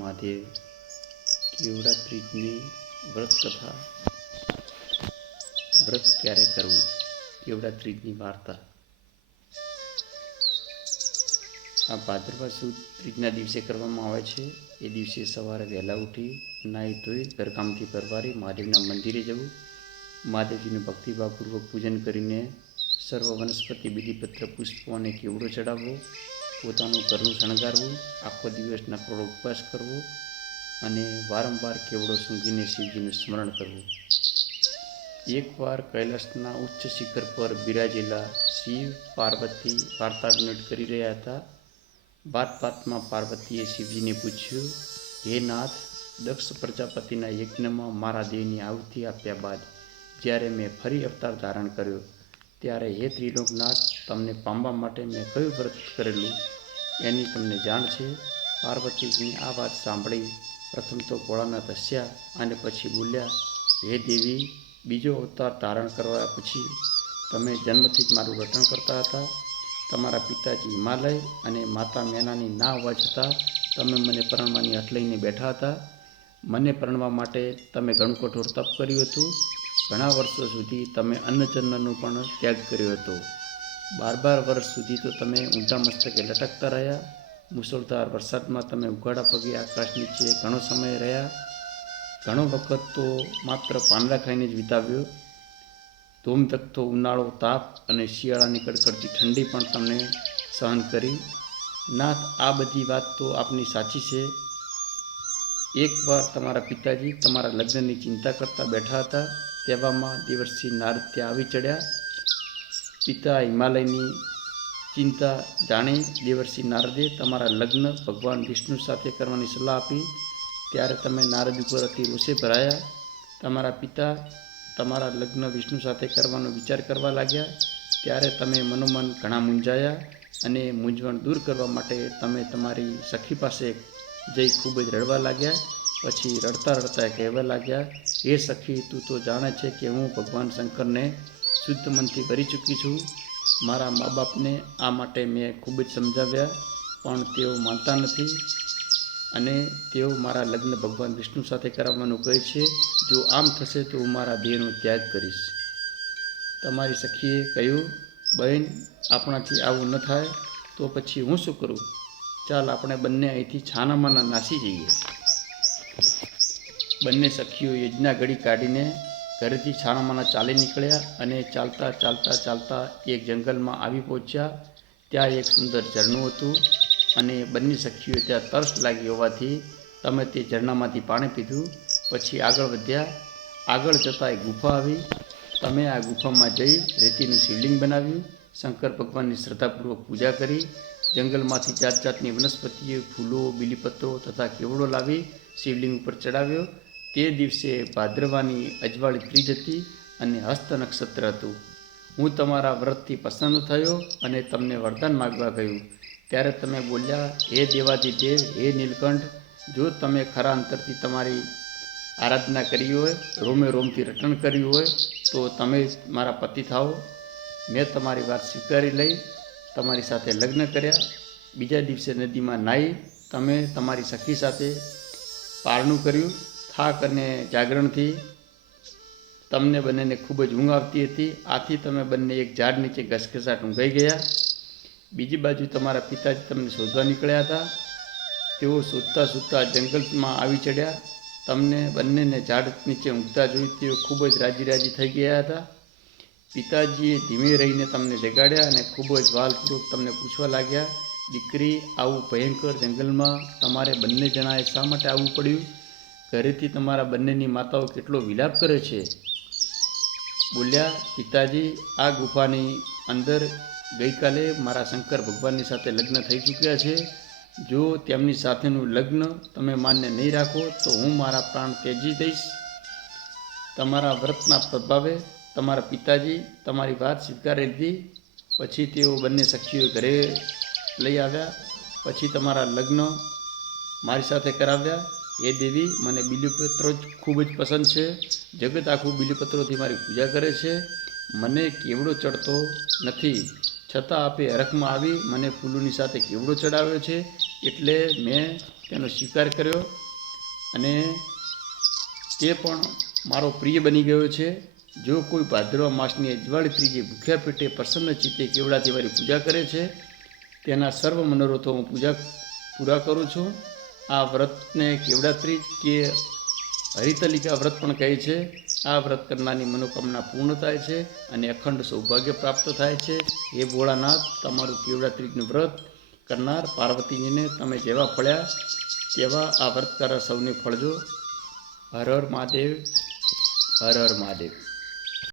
મહાદેવ કેવડા ત્રીજની વ્રત કથા. વ્રત ક્યારે કરવું? કેવડા ત્રીજની વાર્તા. આ ભાદરવા સુદ ત્રીજના દિવસે કરવામાં આવે છે. એ દિવસે સવારે વહેલા ઉઠી નાહી ધોઈ ઘરકામથી પરવારી મહાદેવના મંદિરે જવું. મહાદેવજીનું ભક્તિભાવપૂર્વક પૂજન કરીને સર્વ વનસ્પતિ બિલીપત્ર પુષ્પો અને કેવડો ચડાવવો. પોતાનું ઘરનું શણગારવું. આખો દિવસ નકોડો ઉપવાસ કરવો અને વારંવાર કેવડો સૂંઘીને શિવજીનું સ્મરણ કરવું. એકવાર કૈલાસના ઉચ્ચ શિખર પર બિરાજેલા શિવ પાર્વતી વાર્તા વિનોદ કરી રહ્યા હતા. વાતમાં પાર્વતીએ શિવજીને પૂછ્યું, હે નાથ, દક્ષ પ્રજાપતિના યજ્ઞમાં મારા દેહની આહુતિ આપ્યા બાદ જ્યારે મેં ફરી અવતાર ધારણ કર્યો ત્યારે હે ત્રિલોકનાથ, તમને પામવા માટે મેં કયું વ્રત કરેલું એની તમને જાણ છે? પાર્વતીજીની આ વાત સાંભળી પ્રથમ તો ભોળાનાથ હસ્યા અને પછી બોલ્યા, હે દેવી, બીજો અવતાર ધારણ કરવા પછી તમે જન્મથી જ મારું રટણ કરતા હતા. તમારા પિતાજી હિમાલય અને માતા મેનાની ના હોવા છતાં તમે મને પરણવાની હઠ લઈને બેઠા હતા. મને પરણવા માટે તમે ઘણું કઠોર તપ કર્યું હતું. ઘણા વર્ષો સુધી તમે અન્નજન્નનો પણ ત્યાગ કર્યો હતો. 12 વર્ષ સુધી તો તમે ઊંધા મસ્તકે લટકતા રહ્યા. મુસળધાર વરસાદમાં તમે ઉઘાડા પગે આકાશ નીચે ઘણો સમય રહ્યા. ઘણો વખત તો માત્ર પાંદડા ખાઈને જ વિતાવ્યો. ધૂમધકતો ઉનાળો તાપ અને શિયાળાની કડકડતી ઠંડી પણ તમને સહન કરી. નાથ, આ બધી વાત તો આપની સાચી છે. એકવાર તમારા પિતાજી તમારા લગ્નની ચિંતા કરતા બેઠા હતા. તેવામાં દેવર્ષિ નારદ ત્યાં આવી ચડ્યા. પિતા હિમાલયની ચિંતા જાણી દેવર્ષિ નારદે તમારા લગ્ન ભગવાન વિષ્ણુ સાથે કરવાની સલાહ આપી. ત્યારે તમે નારદ ઉપર અતિ રોષે ભરાયા. તમારા પિતા તમારા લગ્ન વિષ્ણુ સાથે કરવાનો વિચાર કરવા લાગ્યા. ત્યારે તમે મનોમન ઘણા મૂંઝાયા અને મૂંઝવણ દૂર કરવા માટે તમે તમારી સખી પાસે જઈ ખૂબ જ રડવા લાગ્યા. પછી રડતા રડતા કહેવા લાગ્યા, હે સખી, તું તો જાણે છે કે હું ભગવાન શંકરને શુદ્ધ મનથી કરી ચૂકી છું. મારા મા બાપને આ માટે મેં ખૂબ જ સમજાવ્યા, પણ તેઓ માનતા નથી અને તેઓ મારા લગ્ન ભગવાન વિષ્ણુ સાથે કરાવવાનું કહે છે. જો આમ થશે તો હું મારા દેહનો ત્યાગ કરીશ. તમારી સખીએ કહ્યું, બહેન, આપણાથી આવું ન થાય તો પછી હું શું કરું? ચાલ, આપણે બંને અહીંથી છાનામાના નાસી જઈએ. બંને સખીઓ યોજના ઘડી કાઢીને ઘરેથી છાનામાના ચાલી નીકળ્યા અને ચાલતા ચાલતા ચાલતા એક જંગલમાં આવી પહોંચ્યા. ત્યાં એક સુંદર ઝરણું હતું અને બંને સખીઓએ ત્યાં તરસ લાગી હોવાથી તમે તે ઝરણામાંથી પાણી પીધું. પછી આગળ વધ્યા. આગળ જતાં એક ગુફા આવી. તમે આ ગુફામાં જઈ રેતીનું શિવલિંગ બનાવ્યું. શંકર ભગવાનની શ્રદ્ધાપૂર્વક પૂજા કરી. જંગલમાંથી જાત જાતની વનસ્પતિઓ, ફૂલો, બીલીપત્રો તથા કેવડો લાવી શિવલિંગ ઉપર ચડાવ્યો. તે દિવસે ભાદ્રવાની અજવાળી ત્રીજ હતી અને હસ્ત નક્ષત્ર હતું. હું તમારા વ્રતથી પ્રસન્ન થયો અને તમને વરદાન માગવા ગયું. ત્યારે તમે બોલ્યા, હે દેવાધિદેવ, હે નીલકંઠ, જો તમે ખરા અંતરથી તમારી આરાધના કરી હોય, રોમે રોમથી રટણ કર્યું હોય તો તમે મારા પતિ થાઓ. મેં તમારી વાત સ્વીકારી લઈ તમારી સાથે લગ્ન કર્યા. બીજા દિવસે નદીમાં નાહી તમે તમારી સખી સાથે પારણું કર્યું. થાક અને જાગરણથી તમને બંનેને ખૂબ જ ઊંઘ આવતી હતી. આથી તમે બંને એક ઝાડ નીચે ઘસઘસાટ ઊંઘાઈ ગયા. બીજી બાજુ તમારા પિતાજી તમને શોધવા નીકળ્યા હતા. તેઓ શોધતા શોધતા જંગલમાં આવી ચડ્યા. તમને બંનેને ઝાડ નીચે ઊંઘતા જોઈ તેઓ ખૂબ જ રાજી થઈ ગયા હતા. પિતાજીએ ધીમે રહીને તમને જગાડ્યા અને ખૂબ જ વાલપૂર્વક તમને પૂછવા લાગ્યા, દીકરી, આવું ભયંકર જંગલમાં તમારે બંને જણાએ શા માટે આવવું પડ્યું? ઘરેથી તમારા બંનેની માતાઓ કેટલો વિલાપ કરે છે. બોલ્યા, પિતાજી, આ ગુફાની અંદર ગઈકાલે મારા શંકર ભગવાનની સાથે લગ્ન થઈ ચૂક્યા છે. જો તેમની સાથેનું લગ્ન તમે માન્ય નહીં રાખો તો હું મારા પ્રાણ ત્યજી દઈશ. તમારા વ્રતના પ્રભાવે તમારા પિતાજી તમારી વાત સ્વીકારી લીધી. પછી તેઓ બંને સખીઓ ઘરે લઈ આવ્યા. પછી તમારા લગ્ન મારી સાથે કરાવ્યા. એ દેવી, મને બીલીપત્રો જ ખૂબ જ પસંદ છે. જગત આખું બીલીપત્રોથી મારી પૂજા કરે છે. મને કેવડો ચડતો નથી, છતાં આપે હરખમાં આવી મને ફૂલોની સાથે કેવડો ચડાવ્યો છે. એટલે મેં તેનો સ્વીકાર કર્યો અને તે પણ મારો પ્રિય બની ગયો છે. જો કોઈ ભાદરવા માસની અજવાળી ત્રીજે ભૂખ્યા પેટે પ્રસન્ન ચિત્તે કેવડા દેવાની પૂજા કરે છે, તેના સર્વ મનોરથો હું પૂરા કરું છું. આ વ્રતને કેવડા ત્રીજ કે હરિતલિકા વ્રત પણ કહે છે. આ વ્રત કરનારની મનોકામના પૂર્ણ થાય છે અને અખંડ સૌભાગ્ય પ્રાપ્ત થાય છે. હે ભોળાનાથ, તમારું કેવડા ત્રીજનું વ્રત કરનાર પાર્વતીજીને તમે જેવા ફળ્યા તેવા આ વ્રત કરવા સૌને ફળજો. હર હર મહાદેવ, હર હર મહાદેવ.